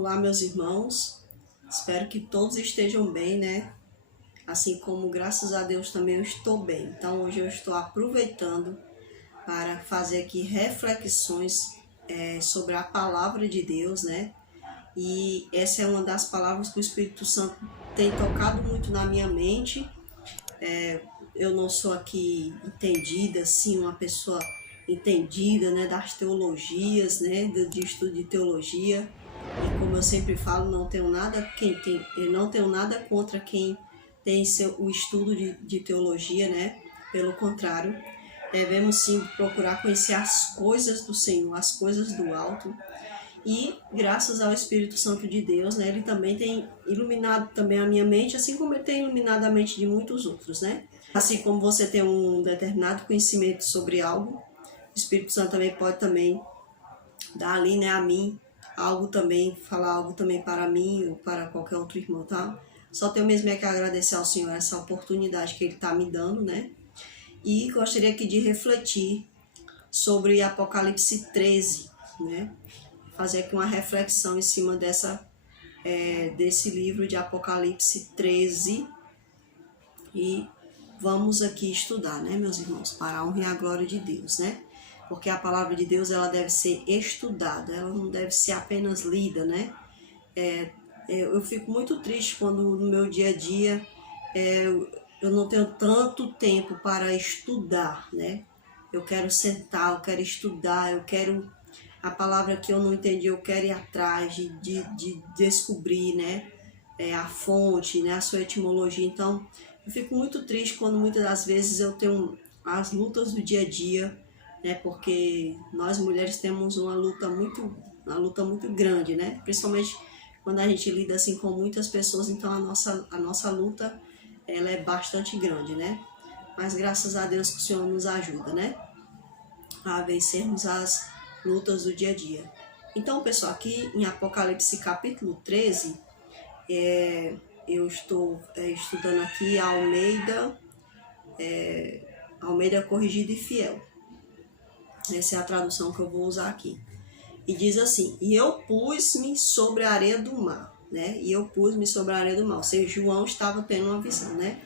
Olá, meus irmãos, espero que todos estejam bem, né? Assim como, graças a Deus, também eu estou bem. Então, hoje eu estou aproveitando para fazer aqui reflexões sobre a palavra de Deus, né? E essa é uma das palavras que o Espírito Santo tem tocado muito na minha mente. Eu não sou aqui entendida, assim, uma pessoa entendida, né, das teologias, né, de estudo de teologia. E como eu sempre falo, não tenho nada contra quem tem o estudo de teologia, né? Pelo contrário, devemos sim procurar conhecer as coisas do Senhor, as coisas do alto. E graças ao Espírito Santo de Deus, né, ele também tem iluminado também a minha mente, assim como ele tem iluminado a mente de muitos outros, né? Assim como você tem um determinado conhecimento sobre algo, o Espírito Santo também pode também dar ali, né, a mim algo também, falar algo também para mim ou para qualquer outro irmão, tá? Só tenho mesmo que agradecer ao Senhor essa oportunidade que Ele está me dando, né? E gostaria aqui de refletir sobre Apocalipse 13, né? Fazer aqui uma reflexão em cima desse livro de Apocalipse 13 e vamos aqui estudar, né, meus irmãos, para a honra e a glória de Deus, né? Porque a palavra de Deus, ela deve ser estudada, ela não deve ser apenas lida, né? Eu fico muito triste quando no meu dia a dia eu não tenho tanto tempo para estudar, né? Eu quero sentar, eu quero estudar, eu quero a palavra que eu não entendi, eu quero ir atrás de descobrir, né? A fonte, né? A sua etimologia. Então, eu fico muito triste quando muitas das vezes eu tenho as lutas do dia a dia, né? Porque nós mulheres temos uma luta muito grande, né? Principalmente quando a gente lida assim com muitas pessoas, então a nossa luta ela é bastante grande, né? Mas graças a Deus que o Senhor nos ajuda, né? A vencermos as lutas do dia a dia. Então, pessoal, aqui em Apocalipse capítulo 13, eu estou estudando aqui a Almeida Corrigida e Fiel. Essa é a tradução que eu vou usar aqui. E diz assim: e eu pus-me sobre a areia do mar, né? E eu pus-me sobre a areia do mar. Ou seja, João estava tendo uma visão, né?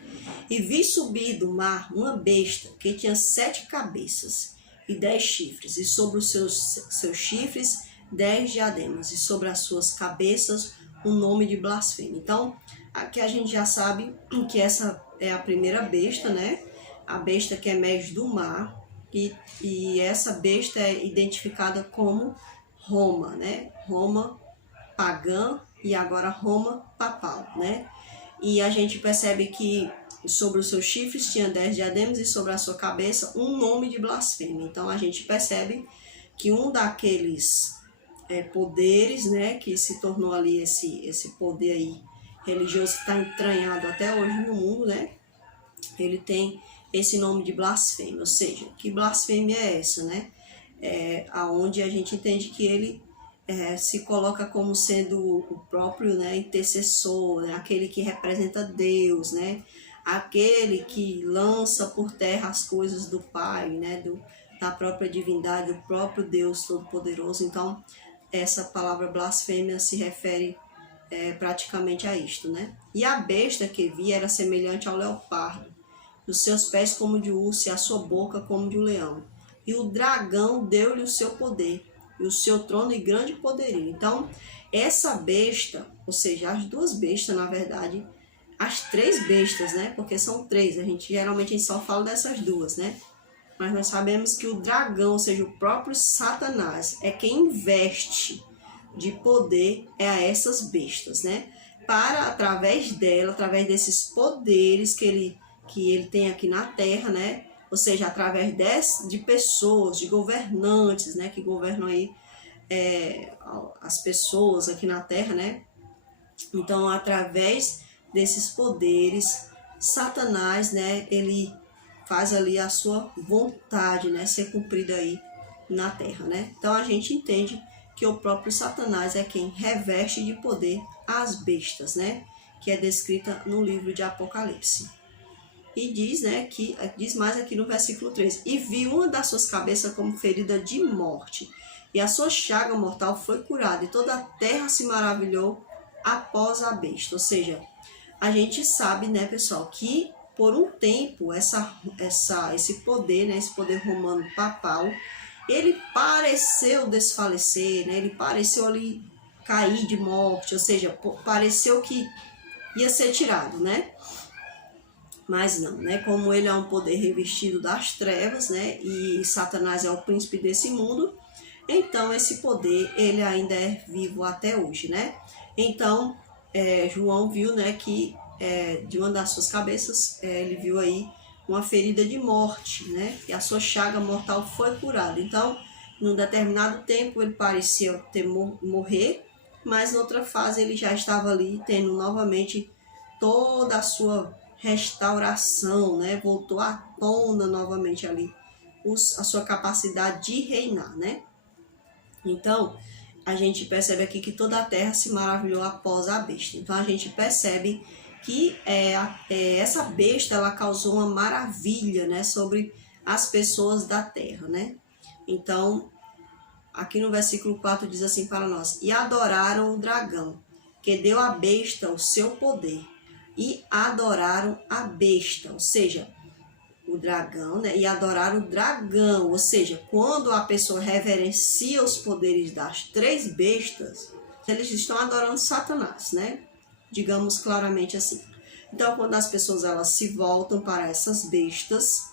E vi subir do mar uma besta que tinha 7 cabeças e 10 chifres, e sobre os seus chifres 10 diademas, e sobre as suas cabeças um nome de blasfêmia. Então, aqui a gente já sabe que essa é a primeira besta, né? A besta que emerge do mar, e essa besta é identificada como Roma, né? Roma pagã e agora Roma papal, né? E a gente percebe que sobre os seus chifres tinha 10 diademas e sobre a sua cabeça um nome de blasfêmia. Então a gente percebe que um daqueles poderes, né, que se tornou ali esse poder aí religioso que está entranhado até hoje no mundo, né? Ele tem esse nome de blasfêmia, ou seja, que blasfêmia é essa, né? Aonde a gente entende que ele se coloca como sendo o próprio, né, intercessor, né, aquele que representa Deus, né, aquele que lança por terra as coisas do Pai, né, da própria divindade, do próprio Deus Todo-Poderoso. Então, essa palavra blasfêmia se refere praticamente a isto, né? E a besta que vi era semelhante ao leopardo, os seus pés como de urso e a sua boca como de um leão. E o dragão deu-lhe o seu poder, e o seu trono e grande poderio. Então, essa besta, ou seja, as duas bestas, na verdade, as 3 bestas, né? Porque são 3, geralmente a gente só fala dessas duas, né? Mas nós sabemos que o dragão, ou seja, o próprio Satanás, é quem investe de poder a essas bestas, né? Para, através dela, através desses poderes que ele tem aqui na Terra, né? Ou seja, através de pessoas, de governantes, né? Que governam aí as pessoas aqui na Terra, né? Então, através desses poderes, Satanás, né? Ele faz ali a sua vontade, né? Ser cumprida aí na Terra, né? Então, a gente entende que o próprio Satanás é quem reveste de poder as bestas, né? Que é descrita no livro de Apocalipse. E diz, né, diz mais aqui no versículo 3: e vi uma das suas cabeças como ferida de morte, e a sua chaga mortal foi curada, e toda a terra se maravilhou após a besta. Ou seja, a gente sabe, né, pessoal, que por um tempo esse poder, né, esse poder romano papal, ele pareceu desfalecer, né, ele pareceu ali cair de morte, ou seja, pareceu que ia ser tirado, né? Mas não, né? Como ele é um poder revestido das trevas, né? E Satanás é o príncipe desse mundo, então esse poder ele ainda é vivo até hoje, né? Então João viu, né, que de uma das suas cabeças ele viu aí uma ferida de morte, né? E a sua chaga mortal foi curada. Então, num determinado tempo ele parecia morrer, mas em outra fase ele já estava ali tendo novamente toda a sua restauração, né? Voltou à tona novamente ali a sua capacidade de reinar, né? Então, a gente percebe aqui que toda a terra se maravilhou após a besta. Então, a gente percebe que essa besta ela causou uma maravilha, né, sobre as pessoas da terra, né? Então, aqui no versículo 4 diz assim para nós: e adoraram o dragão, que deu à besta o seu poder, e adoraram a besta, ou seja, o dragão, né? E adoraram o dragão, ou seja, quando a pessoa reverencia os poderes das três bestas, eles estão adorando Satanás, né? Digamos claramente assim. Então, quando as pessoas elas se voltam para essas bestas,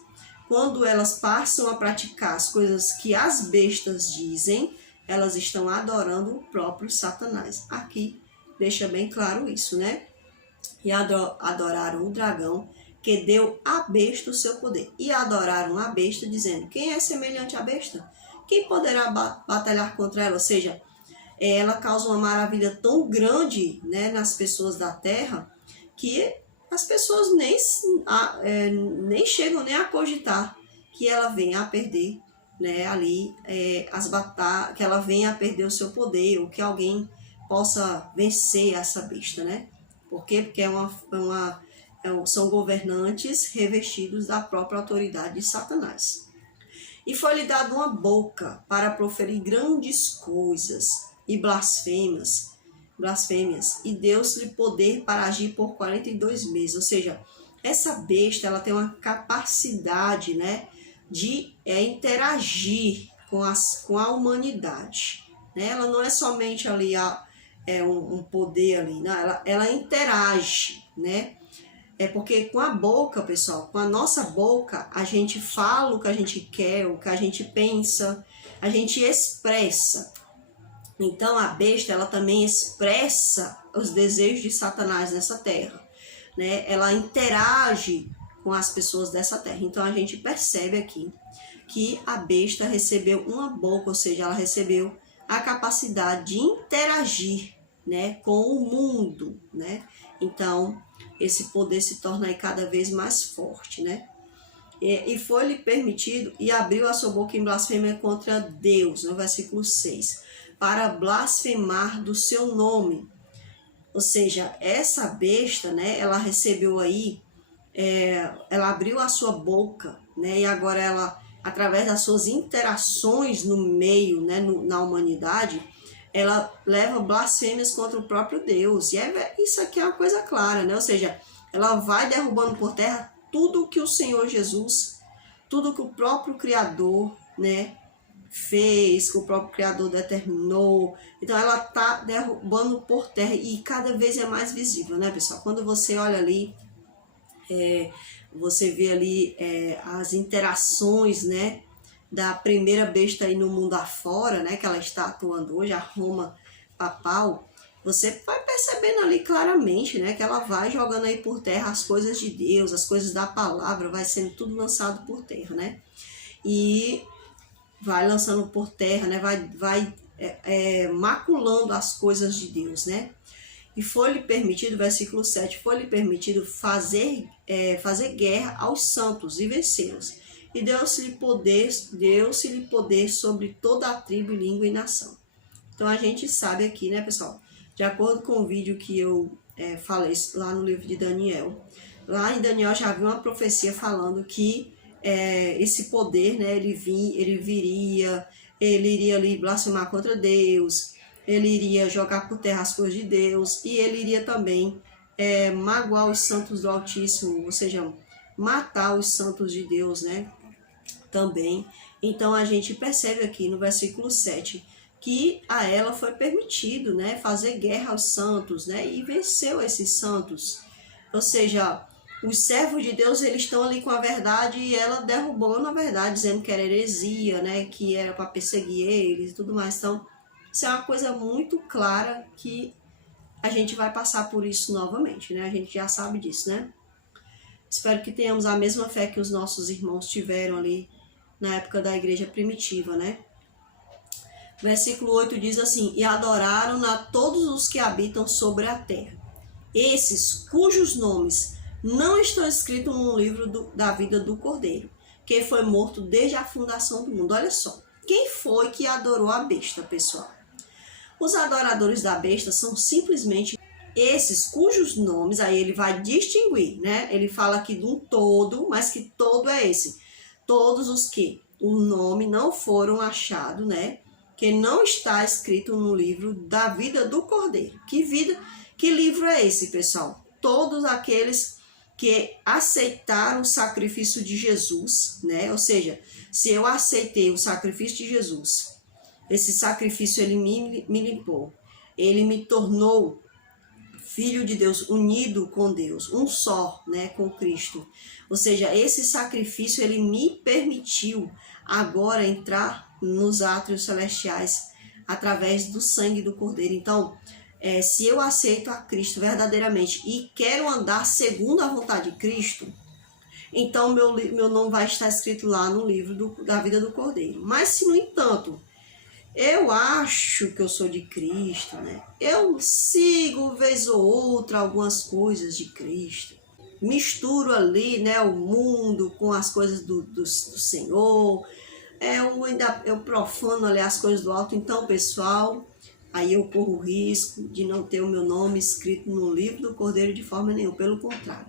quando elas passam a praticar as coisas que as bestas dizem, elas estão adorando o próprio Satanás. Aqui deixa bem claro isso, né? E adoraram o dragão, que deu à besta o seu poder. E adoraram a besta, dizendo: quem é semelhante à besta? Quem poderá batalhar contra ela? Ou seja, ela causa uma maravilha tão grande, né, nas pessoas da terra, que as pessoas nem chegam nem a cogitar que ela venha a perder, né, ali as batalhas, que ela venha a perder o seu poder, ou que alguém possa vencer essa besta, né? Por quê? Porque são governantes revestidos da própria autoridade de Satanás. E foi-lhe dado uma boca para proferir grandes coisas e blasfêmias, e deu-lhe poder para agir por 42 meses. Ou seja, essa besta ela tem uma capacidade, né, de interagir com a humanidade. Né? Ela não é somente ali um poder ali, não, ela interage, né? Porque com a boca, pessoal, com a nossa boca, a gente fala o que a gente quer, o que a gente pensa, a gente expressa. Então, a besta, ela também expressa os desejos de Satanás nessa terra, né? Ela interage com as pessoas dessa terra. Então, a gente percebe aqui que a besta recebeu uma boca, ou seja, ela recebeu a capacidade de interagir, né, com o mundo, né? Então, esse poder se torna aí cada vez mais forte, né? E foi-lhe permitido, e abriu a sua boca em blasfêmia contra Deus, no versículo 6, para blasfemar do seu nome. Ou seja, essa besta, né, ela recebeu aí, ela abriu a sua boca, né, e agora ela, através das suas interações no meio, né, na humanidade, ela leva blasfêmias contra o próprio Deus. E isso aqui é uma coisa clara, né? Ou seja, ela vai derrubando por terra tudo que o Senhor Jesus, tudo que o próprio Criador, né, fez, que o próprio Criador determinou. Então ela está derrubando por terra e cada vez é mais visível, né, pessoal? Quando você olha ali, você vê ali as interações, né, da primeira besta aí no mundo afora, né, que ela está atuando hoje, a Roma papal, você vai percebendo ali claramente, né, que ela vai jogando aí por terra as coisas de Deus, as coisas da palavra, vai sendo tudo lançado por terra, né, e vai lançando por terra, né, vai maculando as coisas de Deus, né. E foi-lhe permitido, versículo 7, foi-lhe permitido fazer guerra aos santos e vencê-los. E deu-se-lhe poder sobre toda a tribo, língua e nação. Então a gente sabe aqui, né, pessoal, de acordo com o vídeo que eu falei lá no livro de Daniel, lá em Daniel já havia uma profecia falando que esse poder, né, ele viria ele iria ali blasfemar contra Deus, ele iria jogar por terra as coisas de Deus, e ele iria também magoar os santos do Altíssimo, ou seja, matar os santos de Deus, né? Também. Então a gente percebe aqui no versículo 7 que a ela foi permitido, né, fazer guerra aos santos, né, e venceu esses santos. Ou seja, os servos de Deus, eles estão ali com a verdade e ela derrubando a verdade, dizendo que era heresia, né, que era para perseguir eles e tudo mais. Então, isso é uma coisa muito clara que a gente vai passar por isso novamente, né? A gente já sabe disso, né? Espero que tenhamos a mesma fé que os nossos irmãos tiveram ali na época da igreja primitiva, né? Versículo 8 diz assim: e adoraram a todos os que habitam sobre a terra, esses cujos nomes não estão escritos no livro da vida do Cordeiro, que foi morto desde a fundação do mundo. Olha só, quem foi que adorou a besta, pessoal? Os adoradores da besta são simplesmente esses cujos nomes, aí ele vai distinguir, né? Ele fala aqui de um todo, mas que todo é esse. Todos os que o nome não foram achados, né? Que não está escrito no livro da vida do Cordeiro. Que livro é esse, pessoal? Todos aqueles que aceitaram o sacrifício de Jesus, né? Ou seja, se eu aceitei o sacrifício de Jesus, esse sacrifício ele me limpou, ele me tornou filho de Deus, unido com Deus, um só, né, com Cristo. Ou seja, esse sacrifício ele me permitiu agora entrar nos átrios celestiais através do sangue do Cordeiro. Então, se eu aceito a Cristo verdadeiramente e quero andar segundo a vontade de Cristo, então meu nome vai estar escrito lá no livro da vida do Cordeiro. Mas se, no entanto, eu acho que eu sou de Cristo, né? Eu sigo, vez ou outra, algumas coisas de Cristo. Misturo ali, né, o mundo com as coisas do Senhor. Eu profano ali as coisas do alto. Então, pessoal, aí eu corro o risco de não ter o meu nome escrito no livro do Cordeiro de forma nenhuma. Pelo contrário,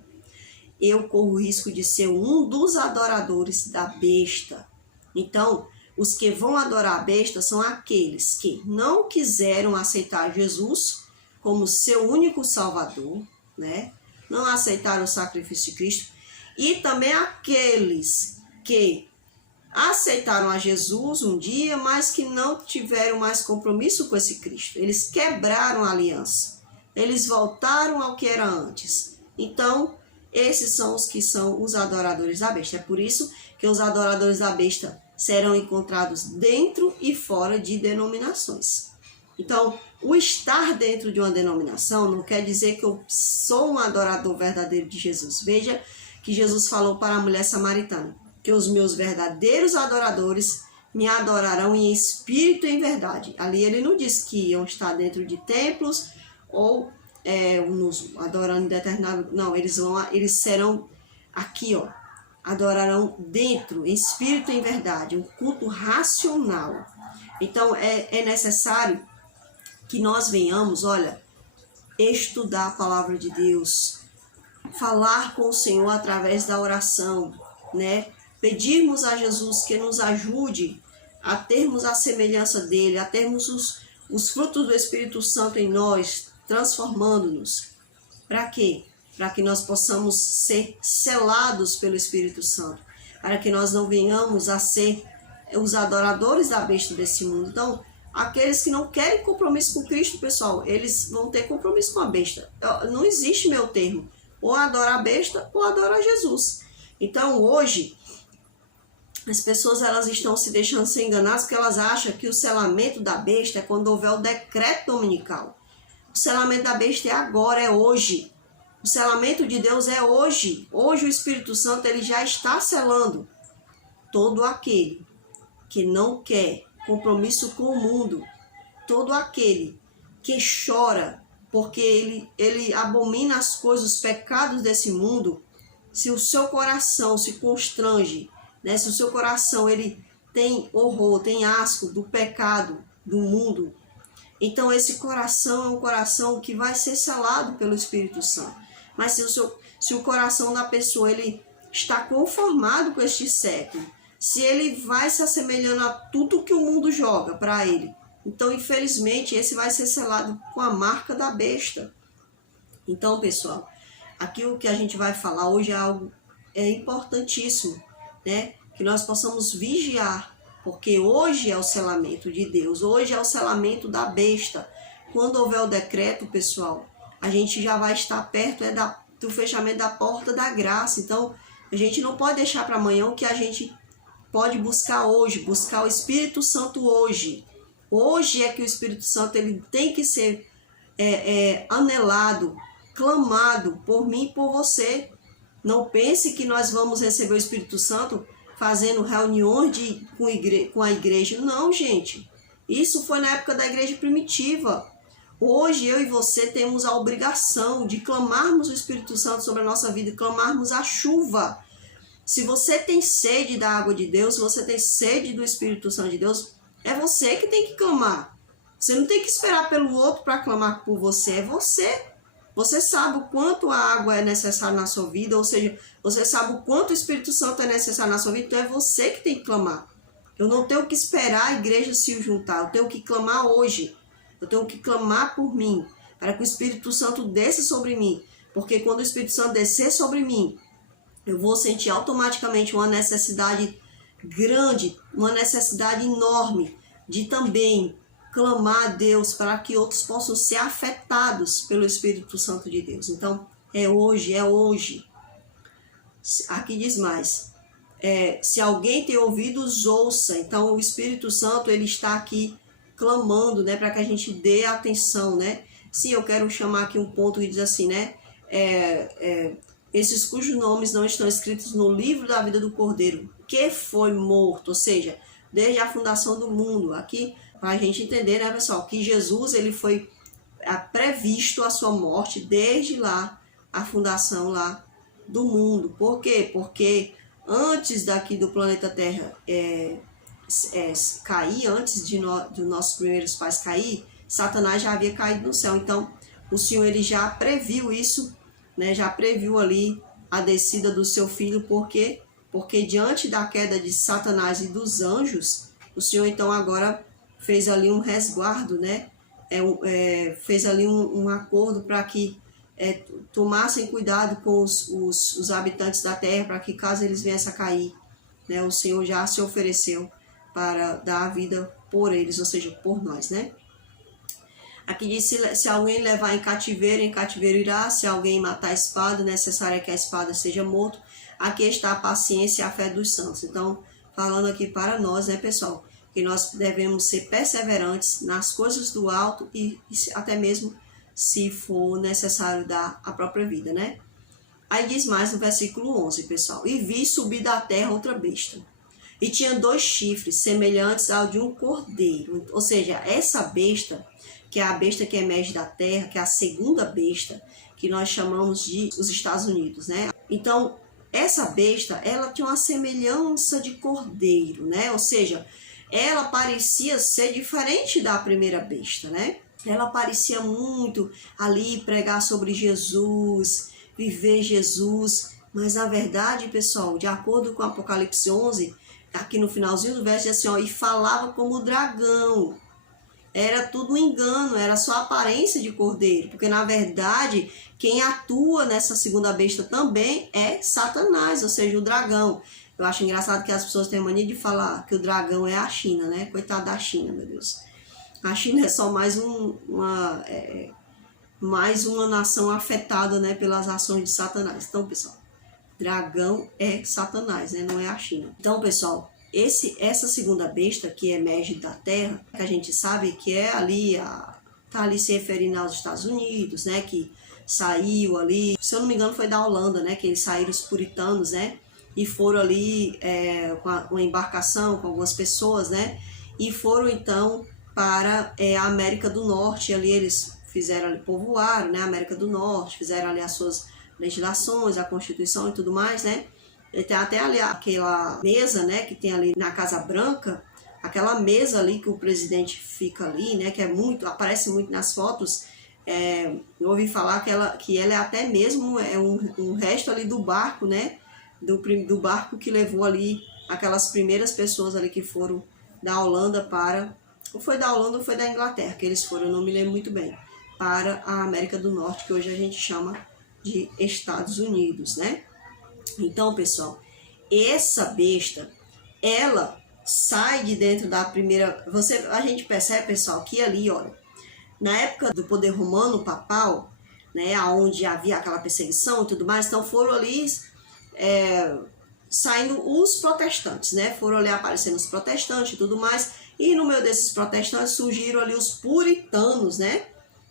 eu corro o risco de ser um dos adoradores da besta. Então, os que vão adorar a besta são aqueles que não quiseram aceitar Jesus como seu único salvador, né? Não aceitaram o sacrifício de Cristo. E também aqueles que aceitaram a Jesus um dia, mas que não tiveram mais compromisso com esse Cristo. Eles quebraram a aliança. Eles voltaram ao que era antes. Então, esses são os que são os adoradores da besta. É por isso que os adoradores da besta serão encontrados dentro e fora de denominações. Então, o estar dentro de uma denominação não quer dizer que eu sou um adorador verdadeiro de Jesus. Veja que Jesus falou para a mulher samaritana que os meus verdadeiros adoradores me adorarão em espírito e em verdade. Ali ele não diz que iam estar dentro de templos ou adorando em determinado... Não, eles serão aqui, ó. Adorarão dentro, em espírito e em verdade, um culto racional. Então, é necessário que nós venhamos, olha, estudar a palavra de Deus, falar com o Senhor através da oração, né? Pedirmos a Jesus que nos ajude a termos a semelhança dele, a termos os frutos do Espírito Santo em nós, transformando-nos. Para quê? Para que nós possamos ser selados pelo Espírito Santo, para que nós não venhamos a ser os adoradores da besta desse mundo. Então, aqueles que não querem compromisso com Cristo, pessoal, eles vão ter compromisso com a besta. Não existe meio termo, ou adora a besta ou adora Jesus. Então, hoje, as pessoas elas estão se deixando ser enganadas porque elas acham que o selamento da besta é quando houver o decreto dominical. O selamento da besta é agora, é hoje. O selamento de Deus é hoje. Hoje o Espírito Santo ele já está selando todo aquele que não quer compromisso com o mundo, todo aquele que chora porque ele abomina as coisas, os pecados desse mundo. Se o seu coração se constrange, né? Se o seu coração ele tem horror, tem asco do pecado do mundo, então esse coração é um coração que vai ser selado pelo Espírito Santo. Mas se o coração da pessoa ele está conformado com este século, se ele vai se assemelhando a tudo que o mundo joga para ele. Então, infelizmente, esse vai ser selado com a marca da besta. Então, pessoal, aqui o que a gente vai falar hoje é algo importantíssimo, né? Que nós possamos vigiar, porque hoje é o selamento de Deus, hoje é o selamento da besta. Quando houver o decreto, pessoal, a gente já vai estar perto do fechamento da porta da graça. Então, a gente não pode deixar para amanhã o que a gente pode buscar hoje, buscar o Espírito Santo hoje. Hoje é que o Espírito Santo ele tem que ser anelado, clamado por mim e por você. Não pense que nós vamos receber o Espírito Santo fazendo reuniões com a igreja. Não, gente. Isso foi na época da igreja primitiva. Hoje eu e você temos a obrigação de clamarmos o Espírito Santo sobre a nossa vida, clamarmos a chuva. Se você tem sede da água de Deus, se você tem sede do Espírito Santo de Deus, é você que tem que clamar. Você não tem que esperar pelo outro para clamar por você, é você. Você sabe o quanto a água é necessária na sua vida, ou seja, você sabe o quanto o Espírito Santo é necessário na sua vida, então é você que tem que clamar. Eu não tenho que esperar a igreja se juntar, eu tenho que clamar hoje. Eu tenho que clamar por mim, para que o Espírito Santo desça sobre mim. Porque quando o Espírito Santo descer sobre mim, eu vou sentir automaticamente uma necessidade grande, uma necessidade enorme de também clamar a Deus para que outros possam ser afetados pelo Espírito Santo de Deus. Então, é hoje, é hoje. Aqui diz mais. Se alguém tem ouvidos, ouça. Então, o Espírito Santo, ele está aqui clamando, né, para que a gente dê atenção, né? Sim, eu quero chamar aqui um ponto que diz assim, né? Esses cujos nomes não estão escritos no livro da vida do Cordeiro, que foi morto, ou seja, desde a fundação do mundo. Aqui, para a gente entender, né, pessoal, que Jesus, ele foi previsto a sua morte desde lá, a fundação lá do mundo. Por quê? Porque antes daqui do planeta Terra cair, antes de nossos primeiros pais cair, Satanás já havia caído no céu. Então, o Senhor ele já previu isso, né? Já previu ali a descida do seu filho. Por quê? Porque diante da queda de Satanás e dos anjos, o Senhor então agora fez ali um resguardo, né? Fez ali um acordo para que tomassem cuidado com os habitantes da terra, para que caso eles viessem a cair, né? O Senhor já se ofereceu para dar a vida por eles, ou seja, por nós, né? Aqui diz, se alguém levar em cativeiro irá. Se alguém matar a espada, necessário é que a espada seja morto. Aqui está a paciência e a fé dos santos. Então, falando aqui para nós, né, pessoal, que nós devemos ser perseverantes nas coisas do alto e até mesmo se for necessário dar a própria vida, né? Aí diz mais no versículo 11, pessoal. E vi subir da terra outra besta. E tinha 2 chifres, semelhantes ao de um cordeiro. Ou seja, essa besta, que é a besta que emerge da terra, que é a segunda besta, que nós chamamos de os Estados Unidos, né? Então, essa besta, ela tinha uma semelhança de cordeiro, né? Ou seja, ela parecia ser diferente da primeira besta, né? Ela parecia muito ali pregar sobre Jesus, viver Jesus, mas na verdade, pessoal, de acordo com Apocalipse 11, aqui no finalzinho do verso diz assim, ó, e falava como dragão. Era tudo um engano, era só aparência de cordeiro, porque na verdade quem atua nessa segunda besta também é Satanás, ou seja, o dragão. Eu acho engraçado que as pessoas têm mania de falar que o dragão é a China, né? Coitado da China, meu Deus. A China é só mais uma nação afetada, né, pelas ações de Satanás. Então, pessoal, dragão é Satanás, né? Não é a China. Então, pessoal, essa segunda besta que emerge da terra, que a gente sabe que é ali, tá ali se referindo aos Estados Unidos, né? Que saiu ali, se eu não me engano foi da Holanda, né? Que eles saíram os puritanos, né? E foram ali com uma embarcação com algumas pessoas, né? E foram então para a América do Norte. Ali eles fizeram ali, povoaram, né? A América do Norte, fizeram ali as suas legislações, a Constituição e tudo mais, né? E tem até ali aquela mesa, né? Que tem ali na Casa Branca, aquela mesa ali que o presidente fica ali, né? Que aparece muito nas fotos. Eu ouvi falar que ela é até mesmo um resto ali do barco, né? Do barco que levou ali aquelas primeiras pessoas ali que foram da Holanda para... Ou foi da Holanda ou foi da Inglaterra que eles foram, eu não me lembro muito bem. Para a América do Norte, que hoje a gente chama de Estados Unidos, né? Então, pessoal, essa besta, ela sai de dentro da primeira... A gente percebe, pessoal, que ali, olha, na época do poder romano papal, né, onde havia aquela perseguição e tudo mais, então foram ali saindo os protestantes, né? Foram ali aparecendo os protestantes e tudo mais, e no meio desses protestantes surgiram ali os puritanos, né?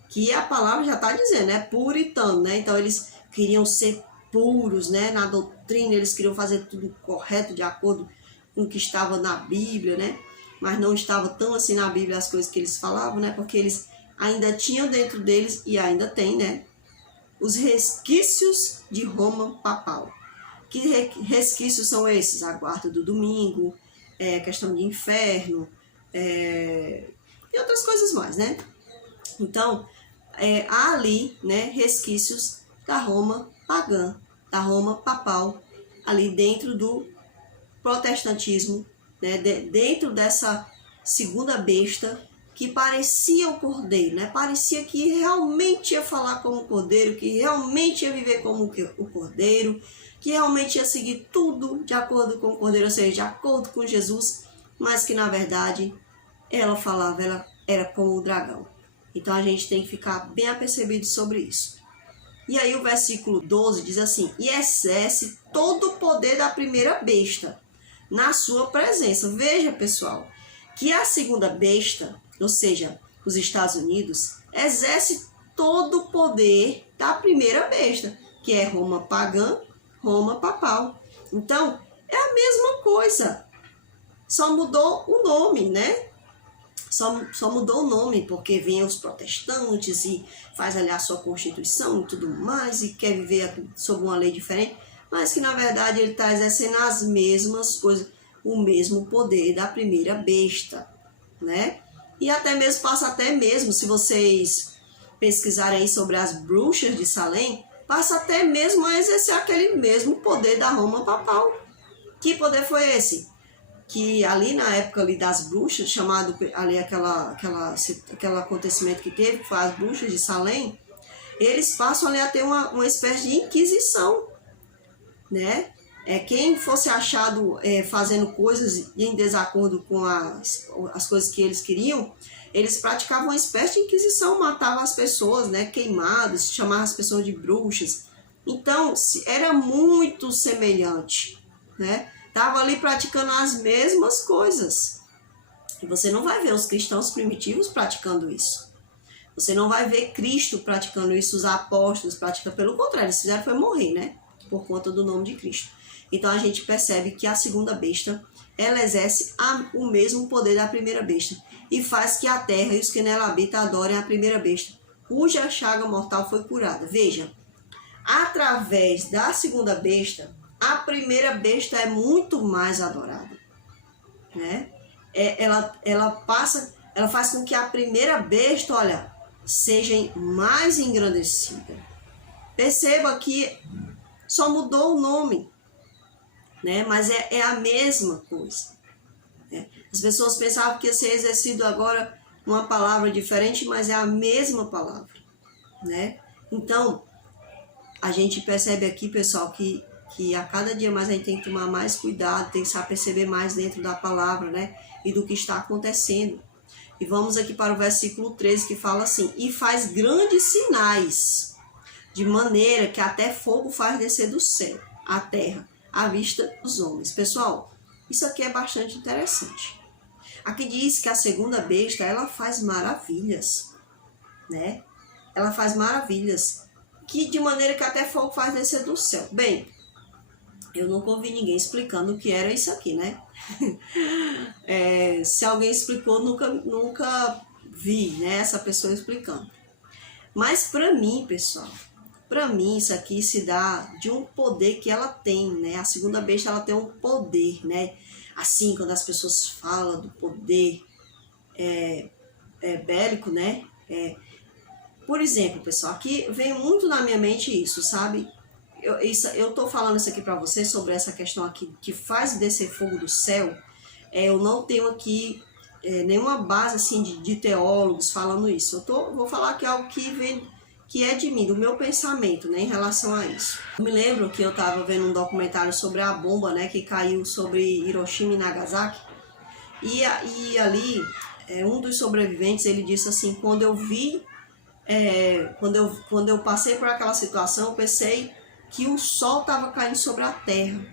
Que a palavra já está dizendo, né? Puritano, né? Então eles queriam ser puros, né? Na doutrina, eles queriam fazer tudo correto, de acordo com o que estava na Bíblia, né? Mas não estava tão assim na Bíblia as coisas que eles falavam, né? Porque eles ainda tinham dentro deles, e ainda tem, né? Os resquícios de Roma papal. Que resquícios são esses? A guarda do domingo, questão de inferno, e outras coisas mais, né? Então, há ali, né, resquícios da Roma pagã, da Roma papal, ali dentro do protestantismo, né, dentro dessa segunda besta que parecia o cordeiro, né? Parecia que realmente ia falar como o cordeiro, que realmente ia viver como o cordeiro, que realmente ia seguir tudo de acordo com o cordeiro, ou seja, de acordo com Jesus, mas que na verdade ela falava, ela era como o dragão. Então a gente tem que ficar bem apercebido sobre isso. E aí o versículo 12 diz assim: e exerce todo o poder da primeira besta na sua presença. Veja, pessoal, que a segunda besta, ou seja, os Estados Unidos, exerce todo o poder da primeira besta, que é Roma pagã, Roma papal. Então, é a mesma coisa, só mudou o nome, né? Só mudou o nome, porque vem os protestantes e faz ali a sua constituição e tudo mais, e quer viver sob uma lei diferente, mas que na verdade ele está exercendo as mesmas coisas, o mesmo poder da primeira besta, né? E até mesmo, passa até mesmo, se vocês pesquisarem aí sobre as bruxas de Salem, passa até mesmo a exercer aquele mesmo poder da Roma papal. Que poder foi esse? Que ali na época ali das bruxas, chamado ali aquele acontecimento que teve, que foi as bruxas de Salem, eles passam ali a ter uma espécie de inquisição, né? Quem fosse achado fazendo coisas em desacordo com as coisas que eles queriam, eles praticavam uma espécie de inquisição, matavam as pessoas, né? Queimadas, chamavam as pessoas de bruxas. Então, era muito semelhante, né? Estava ali praticando as mesmas coisas. E você não vai ver os cristãos primitivos praticando isso. Você não vai ver Cristo praticando isso, os apóstolos praticando. Pelo contrário, eles fizeram foi morrer, né? Por conta do nome de Cristo. Então a gente percebe que a segunda besta, ela exerce o mesmo poder da primeira besta. E faz que a terra e os que nela habitam adorem a primeira besta, cuja chaga mortal foi curada. Veja, através da segunda besta, a primeira besta é muito mais adorada, né? Ela faz com que a primeira besta, olha, seja mais engrandecida. Perceba que só mudou o nome, né? Mas é a mesma coisa, né? As pessoas pensavam que ia ser exercido agora uma palavra diferente, mas é a mesma palavra, né? Então, a gente percebe aqui, pessoal, que a cada dia mais a gente tem que tomar mais cuidado, tem que saber perceber mais dentro da palavra, né? E do que está acontecendo. E vamos aqui para o versículo 13, que fala assim: e faz grandes sinais, de maneira que até fogo faz descer do céu, a terra, à vista dos homens. Pessoal, isso aqui é bastante interessante. Aqui diz que a segunda besta, ela faz maravilhas, né? Ela faz maravilhas, que de maneira que até fogo faz descer do céu. Bem, eu nunca ouvi ninguém explicando o que era isso aqui, né? Se alguém explicou, nunca vi, né, essa pessoa explicando. Mas para mim, pessoal, para mim isso aqui se dá de um poder que ela tem, né? A segunda besta, ela tem um poder, né? Assim, quando as pessoas falam do poder bélico, né? Por exemplo, pessoal, aqui vem muito na minha mente isso, sabe? eu tô falando isso aqui para vocês sobre essa questão aqui que faz descer fogo do céu. Eu não tenho aqui nenhuma base assim de teólogos falando isso. Vou falar que é algo que vem, que é de mim, do meu pensamento, né, em relação a isso. Eu me lembro que eu estava vendo um documentário sobre a bomba, né, que caiu sobre Hiroshima e Nagasaki. E ali, um dos sobreviventes, ele disse assim: quando eu vi, quando eu passei por aquela situação, eu pensei que o sol estava caindo sobre a terra.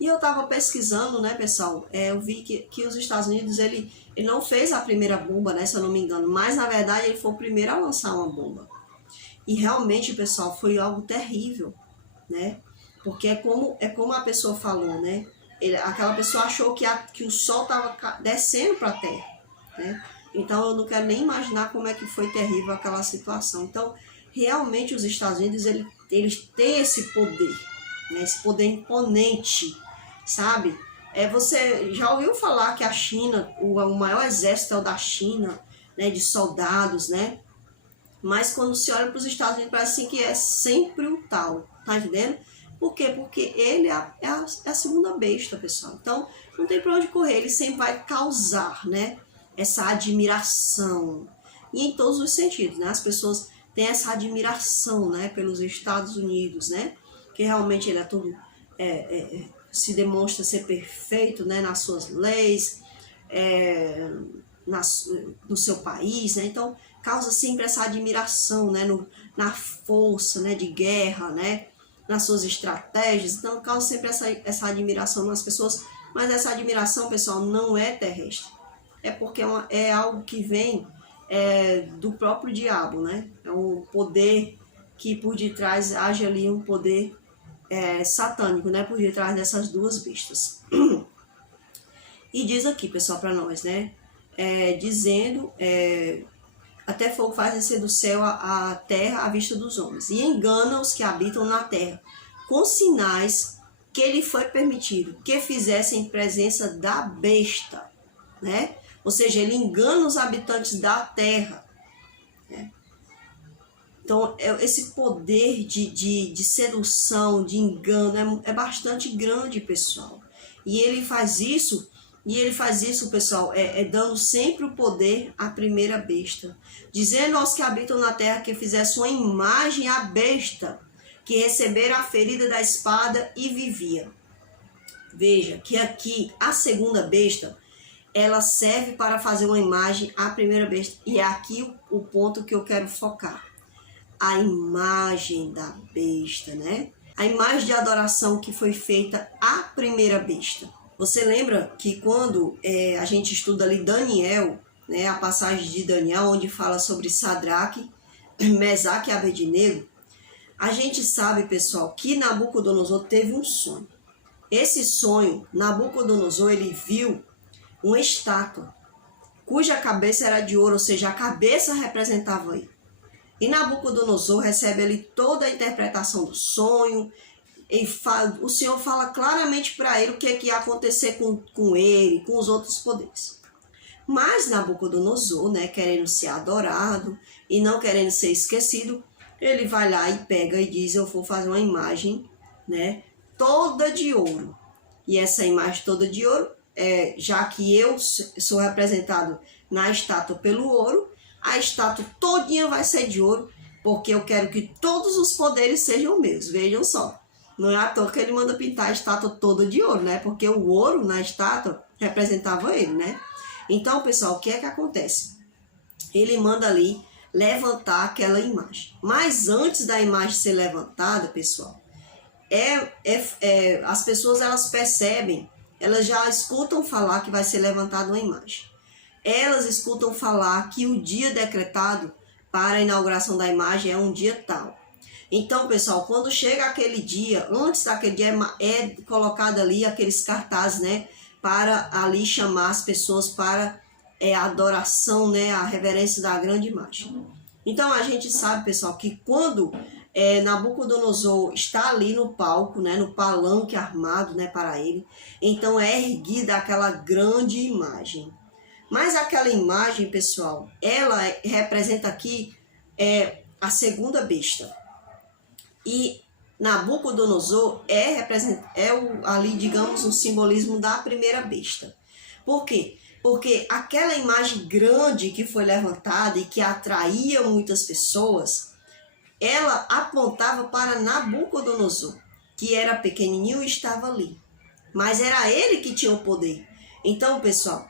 E eu estava pesquisando, né, pessoal, eu vi que os Estados Unidos, ele não fez a primeira bomba, né, se eu não me engano, mas na verdade ele foi o primeiro a lançar uma bomba. E realmente, pessoal, foi algo terrível, né, porque é como a pessoa falou, né, aquela pessoa achou que o sol estava descendo para a terra, né, então eu não quero nem imaginar como é que foi terrível aquela situação. Então, realmente os Estados Unidos, eles têm esse poder, né, esse poder imponente, sabe? Você já ouviu falar que a China, o maior exército é o da China, né, de soldados, né? Mas quando se olha para os Estados Unidos, parece assim que é sempre o tal, tá entendendo? Por quê? Porque ele é a segunda besta, pessoal. Então, não tem para onde correr, ele sempre vai causar, né, essa admiração. E em todos os sentidos, né? As pessoas têm essa admiração, né, pelos Estados Unidos, né? Que realmente ele é tudo... se demonstra ser perfeito, né, nas suas leis, no seu país, né? Então causa sempre essa admiração, né, na força, né, de guerra, né, nas suas estratégias. Então causa sempre essa admiração nas pessoas, mas essa admiração, pessoal, não é terrestre, é porque é algo que vem do próprio diabo, né? É um poder que por detrás age ali, um poder satânico, né, por detrás dessas duas bestas. E diz aqui, pessoal, para nós, né, dizendo, até fogo faz descer do céu a terra à vista dos homens, e engana os que habitam na terra, com sinais que lhe foi permitido que fizessem presença da besta, né? Ou seja, ele engana os habitantes da terra, né? Então, esse poder de sedução, de engano, é bastante grande, pessoal. E ele faz isso, pessoal, dando sempre o poder à primeira besta. Dizendo aos que habitam na terra que fizesse uma imagem à besta, que recebera a ferida da espada e vivia. Veja que aqui a segunda besta, ela serve para fazer uma imagem à primeira besta. E é aqui o ponto que eu quero focar. A imagem da besta, né? A imagem de adoração que foi feita à primeira besta. Você lembra que quando a gente estuda ali Daniel, né, a passagem de Daniel, onde fala sobre Sadraque, Mesaque e Abednego, a gente sabe, pessoal, que Nabucodonosor teve um sonho. Esse sonho, Nabucodonosor, ele viu uma estátua, cuja cabeça era de ouro, ou seja, a cabeça representava ele. E Nabucodonosor recebe ali toda a interpretação do sonho. O Senhor fala claramente para ele o que ia acontecer com ele, com os outros poderes. Mas Nabucodonosor, né, querendo ser adorado e não querendo ser esquecido, ele vai lá e pega e diz: eu vou fazer uma imagem, né, toda de ouro. E essa imagem toda de ouro, já que eu sou representado na estátua pelo ouro, a estátua todinha vai ser de ouro, porque eu quero que todos os poderes sejam meus. Vejam só, não é à toa que ele manda pintar a estátua toda de ouro, né? Porque o ouro na estátua representava ele, né? Então, pessoal, o que é que acontece? Ele manda ali levantar aquela imagem. Mas antes da imagem ser levantada, pessoal, as pessoas, elas percebem, elas já escutam falar que vai ser levantada uma imagem. Elas escutam falar que o dia decretado para a inauguração da imagem é um dia tal. Então, pessoal, quando chega aquele dia, antes daquele dia é colocado ali aqueles cartazes, né, para ali chamar as pessoas para a adoração, né, a reverência da grande imagem. Então, a gente sabe, pessoal, que quando Nabucodonosor está ali no palco, né, no palanque armado, né, para ele, então é erguida aquela grande imagem. Mas aquela imagem, pessoal, ela representa aqui a segunda besta. E Nabucodonosor ali, digamos, um simbolismo da primeira besta. Por quê? Porque aquela imagem grande que foi levantada e que atraía muitas pessoas, ela apontava para Nabucodonosor, que era pequenininho e estava ali. Mas era ele que tinha o poder. Então, pessoal,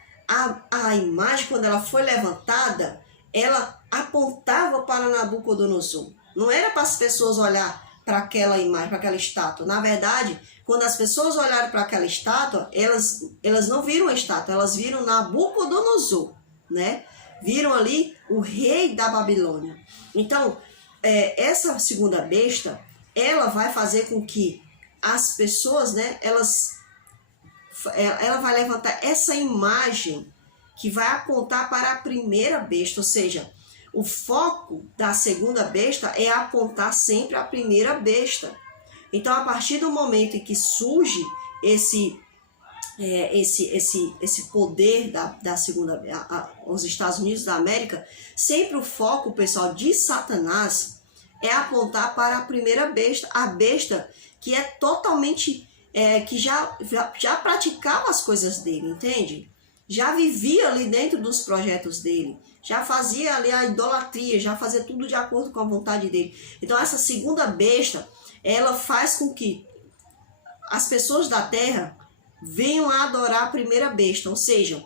a imagem, quando ela foi levantada, ela apontava para Nabucodonosor. Não era para as pessoas olhar para aquela imagem, para aquela estátua. Na verdade, quando as pessoas olharam para aquela estátua, elas não viram a estátua, elas viram Nabucodonosor, né? Viram ali o rei da Babilônia. Então, essa segunda besta, ela vai fazer com que as pessoas, né, ela vai levantar essa imagem que vai apontar para a primeira besta, ou seja, o foco da segunda besta é apontar sempre a primeira besta. Então, a partir do momento em que surge esse poder da segunda, os Estados Unidos da América, sempre o foco, pessoal, de Satanás é apontar para a primeira besta, a besta que é totalmente, que já praticava as coisas dele, entende? Já vivia ali dentro dos projetos dele, já fazia ali a idolatria, já fazia tudo de acordo com a vontade dele. Então essa segunda besta, ela faz com que as pessoas da terra venham a adorar a primeira besta, ou seja,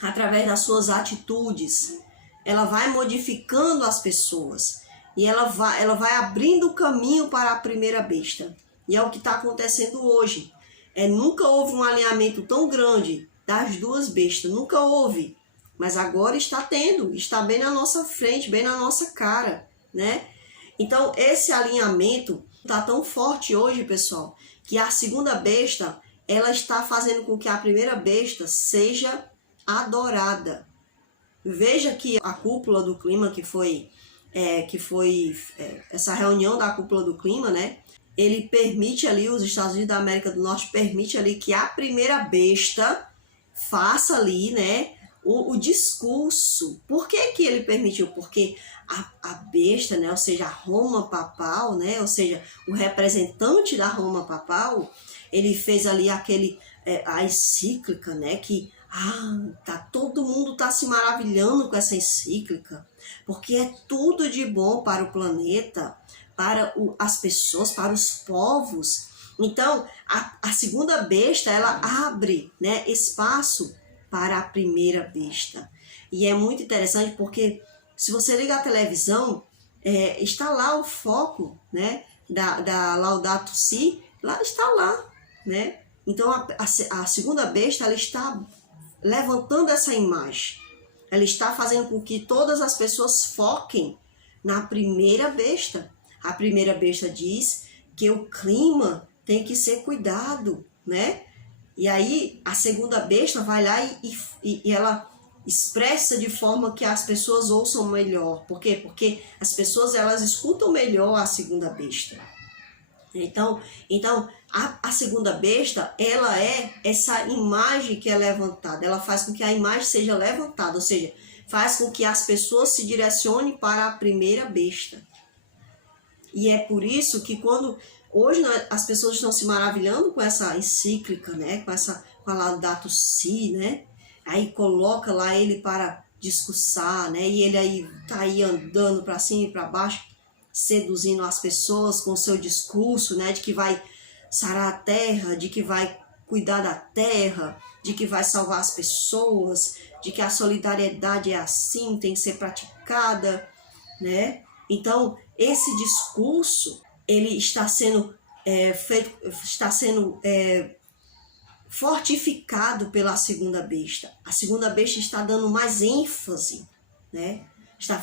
através das suas atitudes, ela vai modificando as pessoas e ela vai abrindo o caminho para a primeira besta. E é o que está acontecendo hoje. Nunca houve um alinhamento tão grande das duas bestas, nunca houve, mas agora está tendo, está bem na nossa frente, bem na nossa cara, né? Então esse alinhamento está tão forte hoje, pessoal, que a segunda besta, ela está fazendo com que a primeira besta seja adorada. Veja que a cúpula do clima, que foi essa reunião da cúpula do clima, né? Ele permite ali, os Estados Unidos da América do Norte permite ali que a primeira besta faça ali, né, o discurso. Por que que ele permitiu? Porque a besta, né, ou seja, a Roma papal, né, ou seja, o representante da Roma papal, ele fez ali a encíclica, né, que todo mundo tá se maravilhando com essa encíclica, porque é tudo de bom para o planeta, para as pessoas, para os povos. Então, a segunda besta, ela abre, né, espaço para a primeira besta. E é muito interessante porque, se você liga a televisão, está lá o foco, né, da Laudato Si, lá está lá, né? Então, a segunda besta, ela está levantando essa imagem. Ela está fazendo com que todas as pessoas foquem na primeira besta. A primeira besta diz que o clima tem que ser cuidado, né? E aí a segunda besta vai lá e ela expressa de forma que as pessoas ouçam melhor. Por quê? Porque as pessoas, elas escutam melhor a segunda besta. Então a segunda besta, ela é essa imagem que é levantada. Ela faz com que a imagem seja levantada, ou seja, faz com que as pessoas se direcionem para a primeira besta. E é por isso que hoje as pessoas estão se maravilhando com essa encíclica, né? Com a Laudato Si, né? Aí coloca lá ele para discursar, né? E ele aí tá aí andando para cima e para baixo, seduzindo as pessoas com o seu discurso, né? De que vai sarar a terra, de que vai cuidar da terra, de que vai salvar as pessoas, de que a solidariedade é assim, tem que ser praticada, né? Então, esse discurso, ele está sendo fortificado pela segunda besta. A segunda besta está dando mais ênfase, né? Está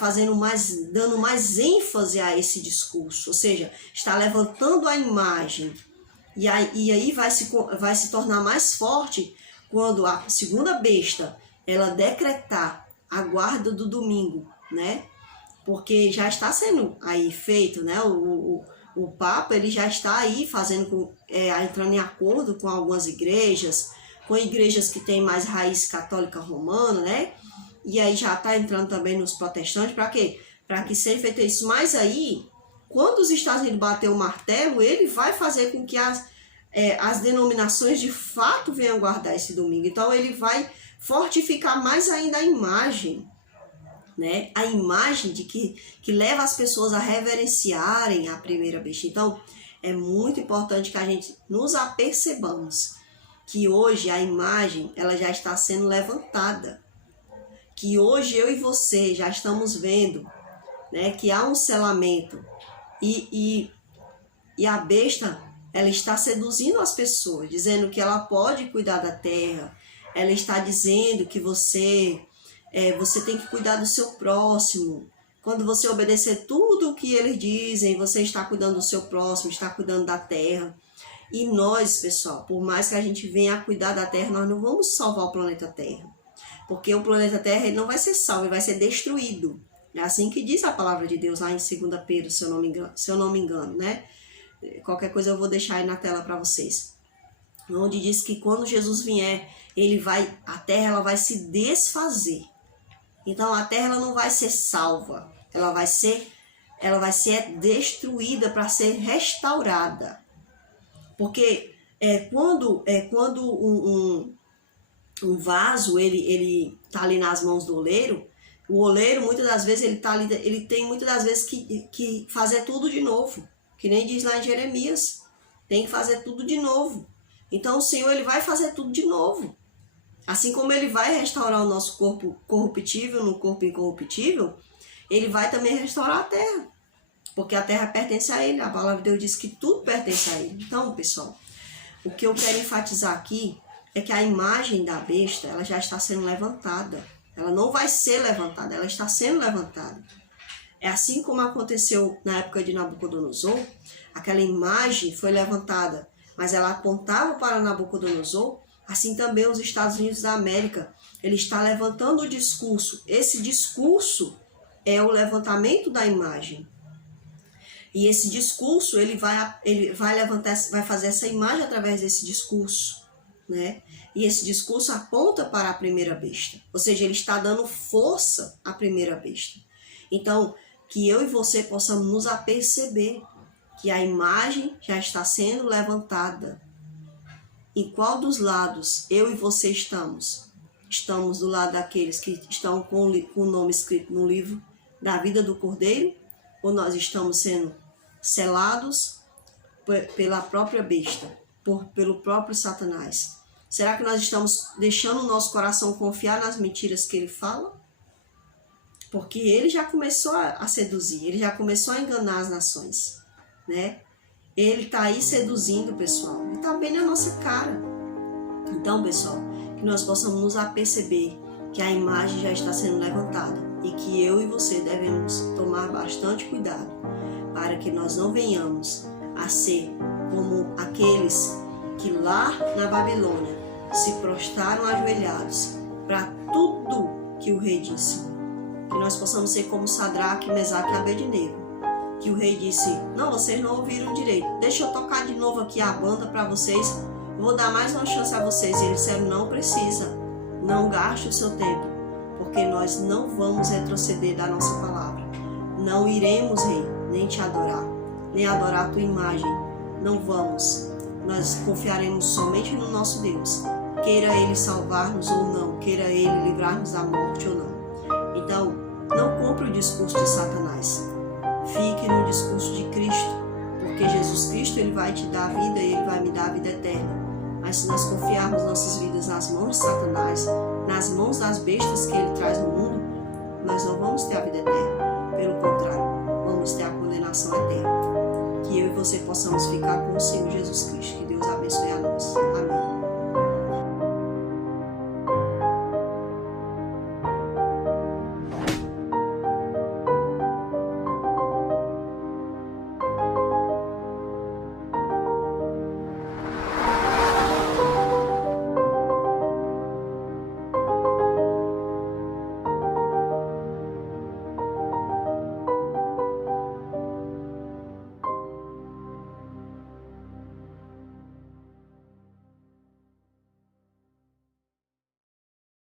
dando mais ênfase a esse discurso, ou seja, está levantando a imagem. E aí vai se tornar mais forte quando a segunda besta, ela decretar a guarda do domingo, né? Porque já está sendo aí feito, né? O Papa, ele já está aí entrando em acordo com algumas igrejas, com igrejas que têm mais raiz católica romana, né? E aí já está entrando também nos protestantes, para quê? Para que seja feito isso. Mas aí, quando os Estados Unidos bater o martelo, ele vai fazer com que as denominações de fato venham guardar esse domingo. Então ele vai fortificar mais ainda a imagem, né? A imagem de que leva as pessoas a reverenciarem a primeira besta. Então é muito importante que a gente nos apercebamos que hoje a imagem ela já está sendo levantada, que hoje eu e você já estamos vendo, né, que há um selamento e a besta ela está seduzindo as pessoas, dizendo que ela pode cuidar da terra, ela está dizendo que você tem que cuidar do seu próximo. Quando você obedecer tudo o que eles dizem, você está cuidando do seu próximo, está cuidando da terra. E nós, pessoal, por mais que a gente venha a cuidar da terra, nós não vamos salvar o planeta Terra. Porque o planeta Terra ele não vai ser salvo, ele vai ser destruído. É assim que diz a palavra de Deus lá em 2 Pedro, se eu não me engano, né? Qualquer coisa eu vou deixar aí na tela para vocês. Onde diz que quando Jesus vier, a terra ela vai se desfazer. Então a terra ela não vai ser salva, ela vai ser destruída para ser restaurada. Porque quando um vaso ele tá ali nas mãos do oleiro, o oleiro muitas das vezes ele tem muitas das vezes que fazer tudo de novo, que nem diz lá em Jeremias, tem que fazer tudo de novo. Então o Senhor ele vai fazer tudo de novo. Assim como ele vai restaurar o nosso corpo corruptível no corpo incorruptível, ele vai também restaurar a terra. Porque a terra pertence a ele, a palavra de Deus diz que tudo pertence a ele. Então, pessoal, o que eu quero enfatizar aqui é que a imagem da besta, ela já está sendo levantada. Ela não vai ser levantada, ela está sendo levantada. É assim como aconteceu na época de Nabucodonosor, aquela imagem foi levantada, mas ela apontava para Nabucodonosor. Assim também os Estados Unidos da América, ele está levantando o discurso. Esse discurso é o levantamento da imagem. E esse discurso, ele vai levantar, vai fazer essa imagem através desse discurso, né? E esse discurso aponta para a primeira besta. Ou seja, ele está dando força à primeira besta. Então, que eu e você possamos nos aperceber que a imagem já está sendo levantada. Em qual dos lados eu e você estamos? Estamos do lado daqueles que estão com o nome escrito no livro da vida do Cordeiro? Ou nós estamos sendo selados pela própria besta, pelo próprio Satanás? Será que nós estamos deixando o nosso coração confiar nas mentiras que ele fala? Porque ele já começou a seduzir, ele já começou a enganar as nações, né? Ele está aí seduzindo, pessoal. Ele está bem na nossa cara. Então, pessoal, que nós possamos nos aperceber que a imagem já está sendo levantada e que eu e você devemos tomar bastante cuidado para que nós não venhamos a ser como aqueles que lá na Babilônia se prostraram ajoelhados para tudo que o rei disse. Que nós possamos ser como Sadraque, Mesaque e Abednego. Que o rei disse, não, vocês não ouviram direito, deixa eu tocar de novo aqui a banda para vocês, vou dar mais uma chance a vocês. E eles disseram, não precisa, não gaste o seu tempo, porque nós não vamos retroceder da nossa palavra. Não iremos, rei, nem te adorar, nem adorar a tua imagem, não vamos. Nós confiaremos somente no nosso Deus, queira Ele salvar-nos ou não, queira Ele livrar-nos da morte ou não. Então, não compre o discurso de Satanás. Fique no discurso de Cristo, porque Jesus Cristo ele vai te dar a vida e ele vai me dar a vida eterna. Mas se nós confiarmos nossas vidas nas mãos de Satanás, nas mãos das bestas que ele traz no mundo, nós não vamos ter a vida eterna. Pelo contrário, vamos ter a condenação eterna. Que eu e você possamos ficar com o Senhor Jesus Cristo. Que Deus abençoe a